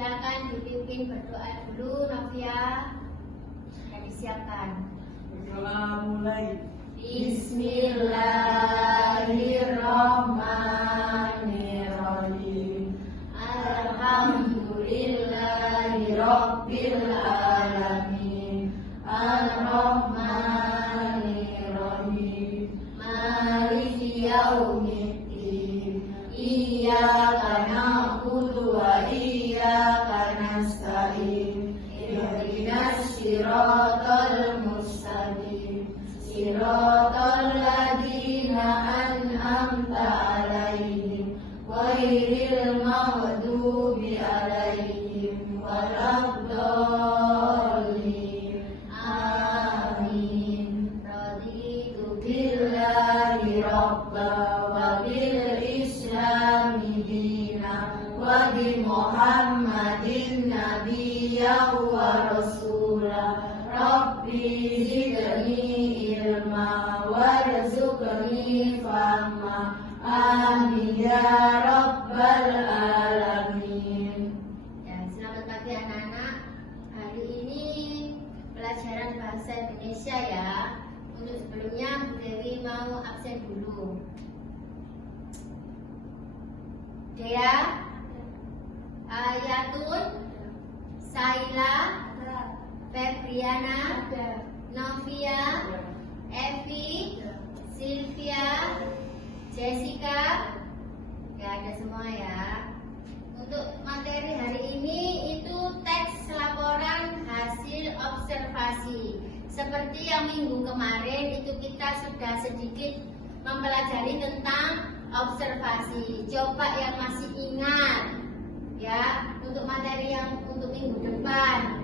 silakan dipimpin berdoa dulu, Novia. Dan disiapkan. Berdoa mulai. Bismillahirrahmanirrahim. Alhamdulillahirabbil alamin. Ar-Rahmanir-Rahim. Maliki yaumiddin. Iyyaka na'budu wa iyyaka nasta'in. Ihdinas siratal mustaqim. Siratal ladzina an'amta 'alaihim ghairil maghdubi 'alaihim waladdallin. Amin. Raditu billahi rabba wa bil islami dina wa bi Muhammadin nabiyya wa rasula. Rabbi zidni ilma warzuqni fahma. Amin ya rabbal alamin. Ya, selamat pagi anak-anak. Hari ini pelajaran bahasa Indonesia ya. Untuk sebelumnya Bu Dewi mau absen dulu. Dea, Ayatun, Saila, Febriana, Novia, Evi, Sylvia, Jessica, ya ada semua ya. Untuk materi hari ini itu teks laporan hasil observasi. Seperti yang minggu kemarin itu kita sudah sedikit mempelajari tentang observasi. Coba yang masih ingat ya untuk materi yang untuk minggu depan.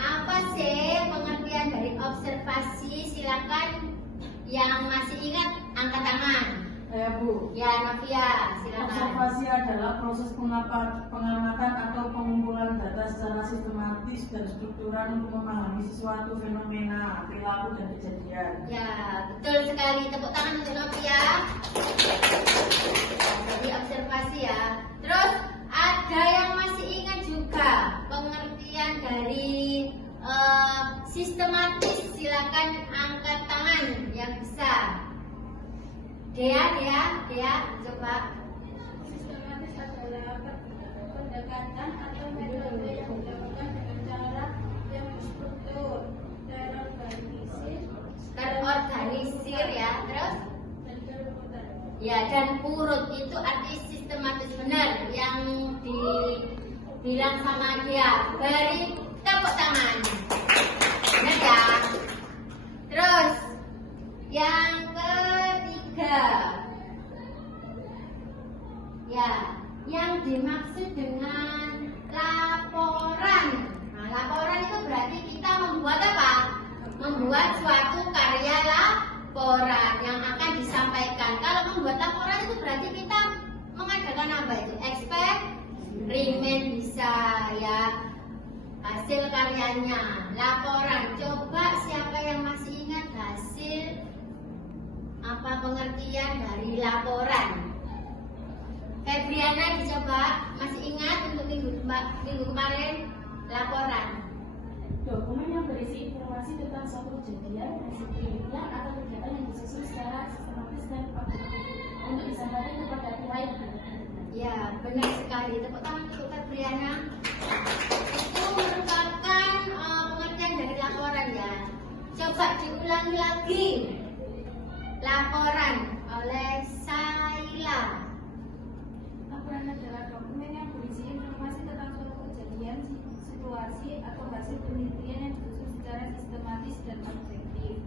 Apa sih pengertian dari observasi? Silakan yang masih ingat angkat tangan. Saya Bu. Ya, Novia, silakan. Observasi adalah proses pengamatan atau pengumpulan data secara sistematis dan struktural untuk memahami sesuatu fenomena, perilaku dan kejadian. Ya, betul sekali. Tepuk tangan untuk Novia. Jadi observasi ya. Terus ada yang masih ingat juga pengertian dari sistematis? Silakan angkat tangan yang bisa. Dea, coba. Sistematis adalah pendekatan atau metode yang dilakukan dengan cara yang terstruktur, terorganisir ya. Terus? Ya, dan urut itu arti sistematis, benar yang dibilang sama dia. Beri tepuk tangan. Benar ya. Terus yang ketiga, ya, yang dimaksud dengan laporan. Nah, laporan itu berarti kita membuat apa? Membuat suatu karya laporan yang akan disampaikan. Kalau membuat laporan itu berarti kita mengadakan apa itu? Eksperimen bisa ya. Hasil karyanya, laporan. Coba siapa yang masih ingat hasil apa pengertian dari laporan? Febriana dicoba, masih ingat untuk minggu kemarin laporan? Dokumen yang berisi informasi tentang suatu kejadian, disiplin atau kegiatan yang disusun secara sistematis dan objektif untuk disampaikan kepada pihak yang berwenang. Ya, benar sekali. Tepuk tangan untuk Febriana. Itu merupakan pengertian dari laporan ya. Coba diulangi lagi. Laporan oleh Saila. Laporan adalah dokumen yang berisi informasi tentang suatu kejadian, situasi, atau hasil penelitian yang disusun secara sistematis dan objektif.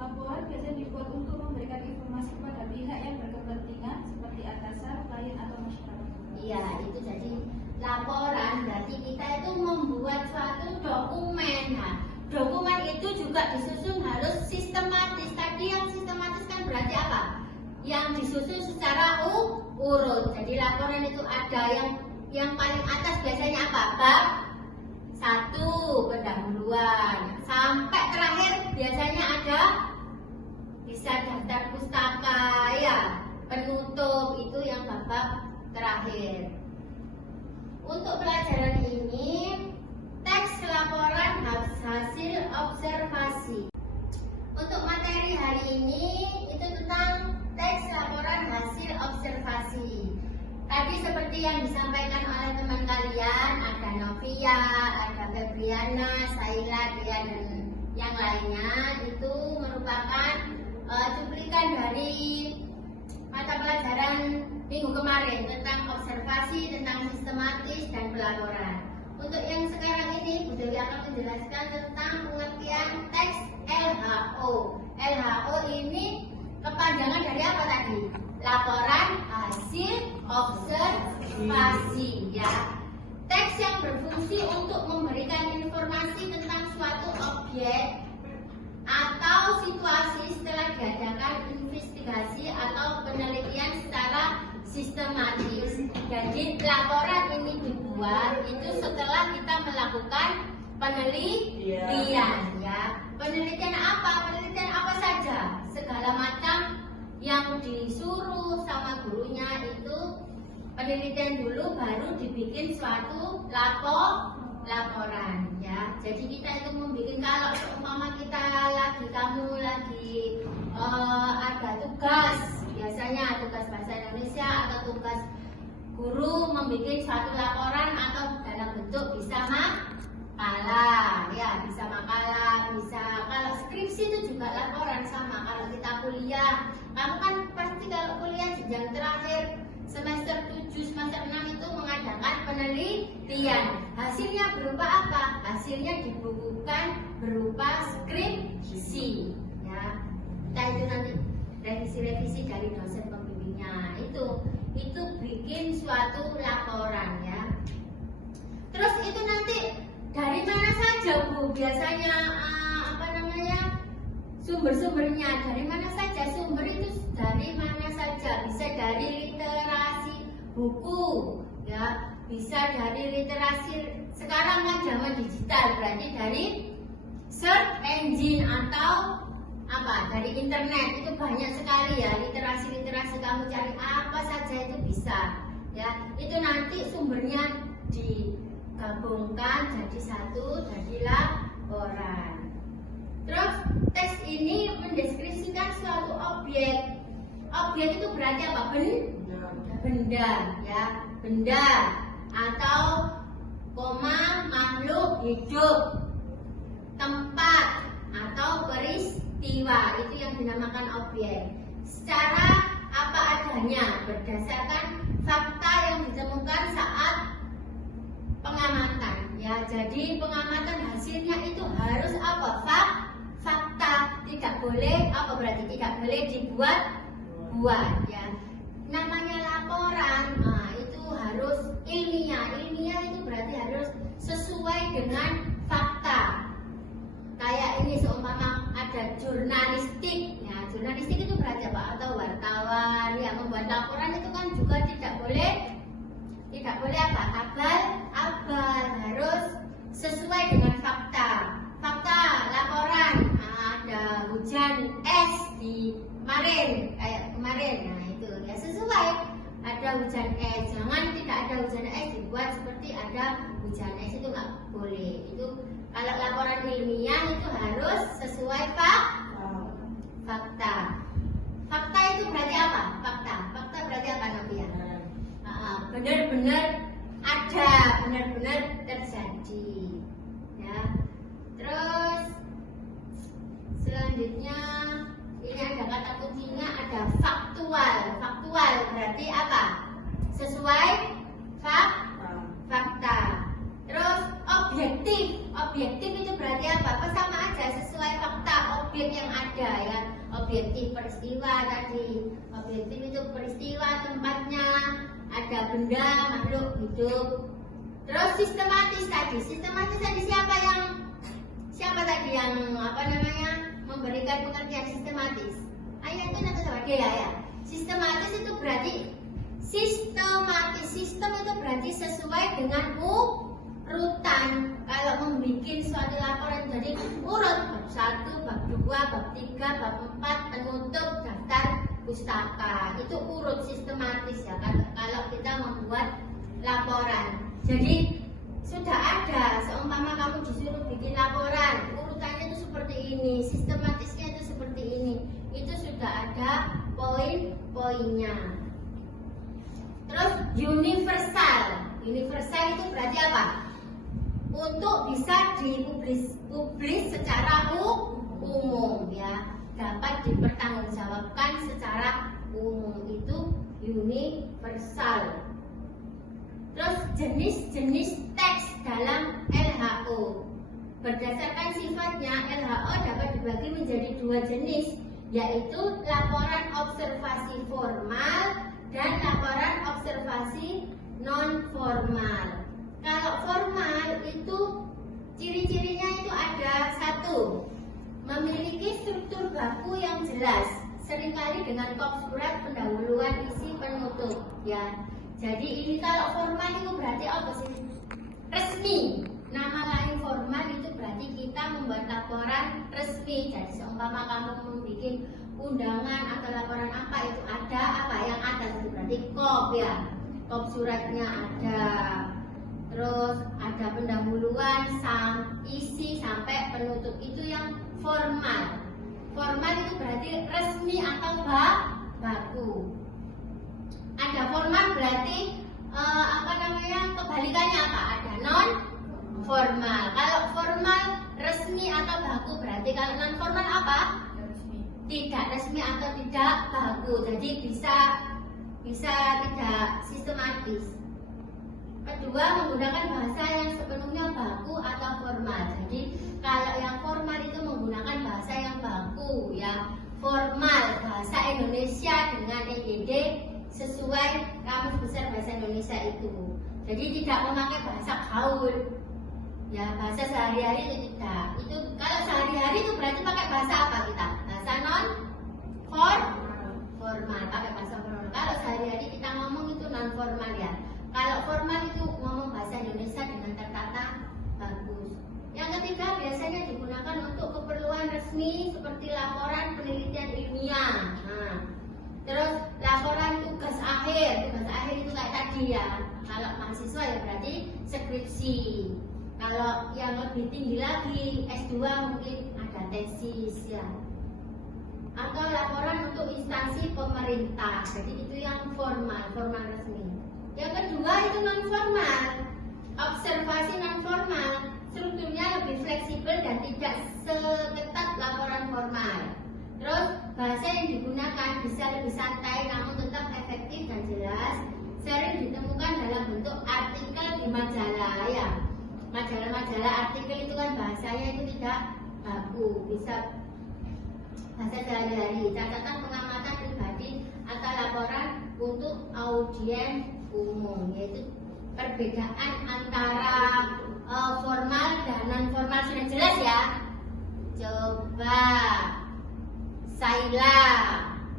Laporan biasanya dibuat untuk memberikan informasi kepada pihak yang berkepentingan seperti atasan, klien, atau masyarakat. Iya, itu jadi laporan berarti kita itu membuat suatu dokumen. Nah, dokumen itu juga disusun harus sistematis. Tadi yang sistematis kan berarti apa? Yang disusun secara urut. Jadi laporan itu ada yang paling atas biasanya apa? Bab 1 pendahuluan sampai terakhir biasanya ada bisa daftar pustaka ya. Penutup itu yang bab terakhir. Untuk Tia, ada Febriana, Saila, Dia, dan yang lainnya. Itu merupakan cuplikan dari mata pelajaran minggu kemarin tentang observasi, tentang sistematis, dan pelaporan. Untuk yang sekarang ini, Bu Dewi akan menjelaskan tentang pengertian teks LHO. LHO ini kepanjangan dari apa tadi? Laporan hasil observasi, ya. Teks yang berfungsi untuk memberikan informasi tentang suatu objek atau situasi setelah diadakan investigasi atau penelitian secara sistematis. Jadi laporan ini dibuat itu setelah kita melakukan penelitian, ya. Penelitian apa? Penelitian apa saja? Segala macam yang disuruh sama gurunya itu penelitian dulu, baru dibikin suatu laporan, ya. Jadi kita itu membuat, kalau seumpama kamu lagi ada tugas, biasanya tugas bahasa Indonesia atau tugas guru membuat suatu laporan atau dalam bentuk bisa makalah, ya, bisa makalah, bisa kalau skripsi itu juga laporan sama. Kalau kita kuliah, kamu kan pasti kalau kuliah jenjang terakhir semester 7, semester 6 itu mengadakan penelitian. Hasilnya berupa apa? Hasilnya dibukukan berupa skripsi, ya. Kita itu nanti revisi dari dosen pembimbingnya. Itu bikin suatu laporan, ya. Terus itu nanti dari mana saja, Bu? Biasanya sumber-sumbernya dari mana saja? Sumber itu dari mana saja? Bisa dari literasi buku, ya, bisa dari literasi, sekarang kan zaman digital, berarti dari search engine atau apa, dari internet. Itu banyak sekali, ya, literasi kamu cari apa saja itu bisa, ya. Itu nanti sumbernya digabungkan jadi satu, jadi laporan. Terus teks ini mendeskripsikan suatu objek. Objek itu berarti apa? Benda, ya, benda atau makhluk hidup, tempat atau peristiwa, itu yang dinamakan objek. Secara apa adanya, berdasarkan fakta yang ditemukan saat pengamatan, ya. Jadi pengamatan hasilnya itu harus apa? Fakta, tidak boleh apa, berarti tidak boleh dibuat, ya. Namanya laporan, itu harus ilmiah itu berarti harus sesuai dengan fakta. Kayak ini seumpama ada jurnalistik, ya, jurnalistik itu berarti apa? Atau wartawan, ya, membuat laporan itu kan juga tidak boleh apa? Abal, harus sesuai dengan fakta. Laporan, ada hujan es di kemarin, kayak kemarin, nah itu ya sesuai, ada hujan es. Jangan tidak ada hujan es dibuat seperti ada hujan es, itu nggak boleh. Itu kalau laporan ilmiah itu harus sesuai fakta. Fakta itu berarti apa? Fakta berarti apa, Nabi, ya? Benar-benar ada, benar-benar terjadi, ya. Terus selanjutnya ini ada kata kuncinya, ada faktual. Faktual berarti apa? Sesuai fakta. Terus objektif itu berarti apa? Sama aja, sesuai fakta, objek yang ada, ya. Objektif peristiwa tadi, objektif itu peristiwa, tempatnya, ada benda, makhluk hidup. Terus sistematis tadi siapa tadi yang memberikan pengertian sistematis? Ayo itu nanti sama dia, ya. Sistematis itu berarti sistem itu berarti sesuai dengan urutan. Kalau membuat suatu laporan jadi urut, bab 1, bab 2, bab 3, bab 4, penutup, daftar pustaka, itu urut sistematis, ya. Kalau kita membuat laporan, jadi sudah ada, seumpama kamu disuruh bikin laporan, urutannya itu seperti ini, sistematisnya itu seperti ini, itu sudah ada poin-poinnya. Terus universal itu berarti apa? untuk bisa dipublis secara umum ya, dapat dipertanggungjawabkan secara umum, itu universal. Terus jenis-jenis teks dalam LHO. Berdasarkan sifatnya, LHO dapat dibagi menjadi dua jenis, yaitu laporan observasi formal dan laporan observasi non-formal. Kalau formal itu ciri-cirinya itu ada satu, memiliki struktur baku yang jelas, seringkali dengan kop surat, pendahuluan, isi, penutup ya. Jadi ini kalau formal itu berarti apa sih? Resmi. Nama lain formal itu berarti kita membuat laporan resmi. Jadi seumpama kamu membuat undangan atau laporan apa, itu ada apa yang ada itu berarti kop ya. Kop suratnya ada. Terus ada pendahuluan, isi sampai penutup, itu yang formal. Formal itu berarti resmi atau baku. Ada formal berarti kebalikannya apa? Ada non formal. Kalau formal resmi atau baku, berarti kalau non formal apa? Tidak resmi atau tidak baku. Jadi bisa tidak sistematis. Kedua, menggunakan bahasa yang sepenuhnya baku atau formal. Jadi kalau yang formal itu menggunakan bahasa yang baku ya, formal bahasa Indonesia dengan EYD sesuai Kamus Besar Bahasa Indonesia itu. Jadi tidak memakai bahasa gaul ya, bahasa sehari-hari itu tidak. Itu kalau sehari-hari itu berarti pakai bahasa apa kita? Bahasa non formal, pakai bahasa formal. Kalau sehari-hari kita ngomong itu non formal ya. Kalau formal itu ngomong bahasa Indonesia dengan tertata bagus. Yang ketiga, biasanya digunakan untuk keperluan resmi seperti laporan penelitian ilmiah. Nah, terus laporan tugas akhir itu kayak tadi ya. Kalau mahasiswa ya berarti skripsi. Kalau yang lebih tinggi lagi S2 mungkin ada tesis ya. Atau laporan untuk instansi pemerintah. Jadi itu yang formal resmi. Yang kedua itu non formal. Observasi non formal, strukturnya lebih fleksibel dan tidak seketat laporan formal. Terus bahasa yang digunakan bisa lebih santai namun tetap efektif dan jelas. Sering ditemukan dalam bentuk artikel di majalah ya. Majalah-majalah artikel itu kan bahasanya itu tidak baku, bisa bahasa sehari-hari. Catatan pengamatan pribadi atau laporan untuk audiens umum, yaitu perbedaan antara formal dan non formal sudah jelas ya. Coba Saila,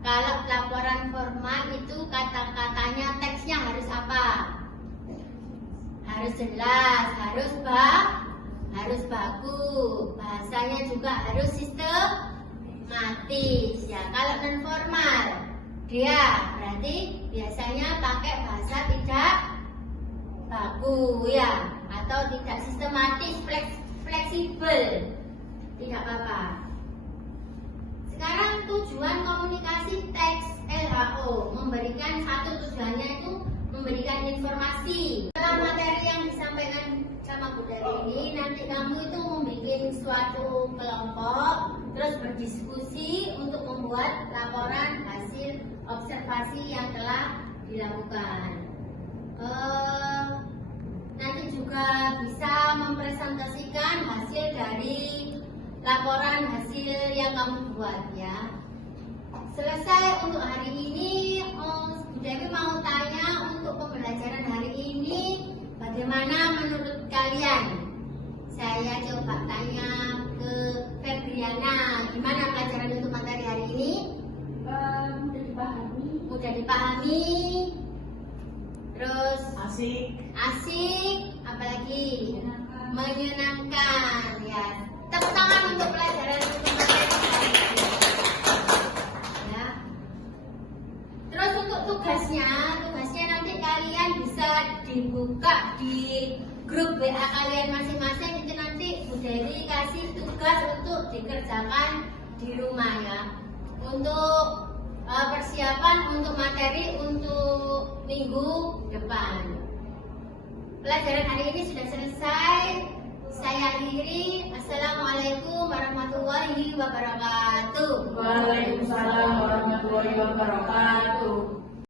kalau laporan formal itu kata-katanya teksnya harus apa? Harus jelas, harus baku, bahasanya juga harus sistematis ya. Kalau non formal dia berarti biasanya pakai bahasa tidak baku ya, atau tidak sistematis, fleksibel, tidak apa-apa. Sekarang tujuan komunikasi teks LHO, memberikan satu tujuannya itu memberikan informasi. Dalam materi yang disampaikan sama Bu Dewi ini, nanti kamu itu membuat suatu kelompok, terus berdiskusi untuk membuat laporan hasil observasi yang telah dilakukan. Nanti juga bisa mempresentasikan hasil dari laporan hasil yang kamu buat ya. Selesai untuk hari ini, Bu Dewi mau tanya untuk pembelajaran hari ini bagaimana menurut kalian? Saya coba tanya ke Febriana, gimana pelajaran untuk materi hari ini? Mudah dipahami, terus asik, apalagi menyenangkan ya. Tepuk tangan untuk pelajaran untuk materi hari ini ya. Terus untuk tugasnya nanti kalian bisa dibuka di grup WA kalian masing-masing. Itu nanti Bu Dewi kasih tugas untuk dikerjakan di rumah ya, untuk persiapan untuk materi untuk minggu depan. Pelajaran hari ini sudah selesai. Saya akhiri. Assalamualaikum warahmatullahi wabarakatuh. Waalaikumsalam warahmatullahi wabarakatuh.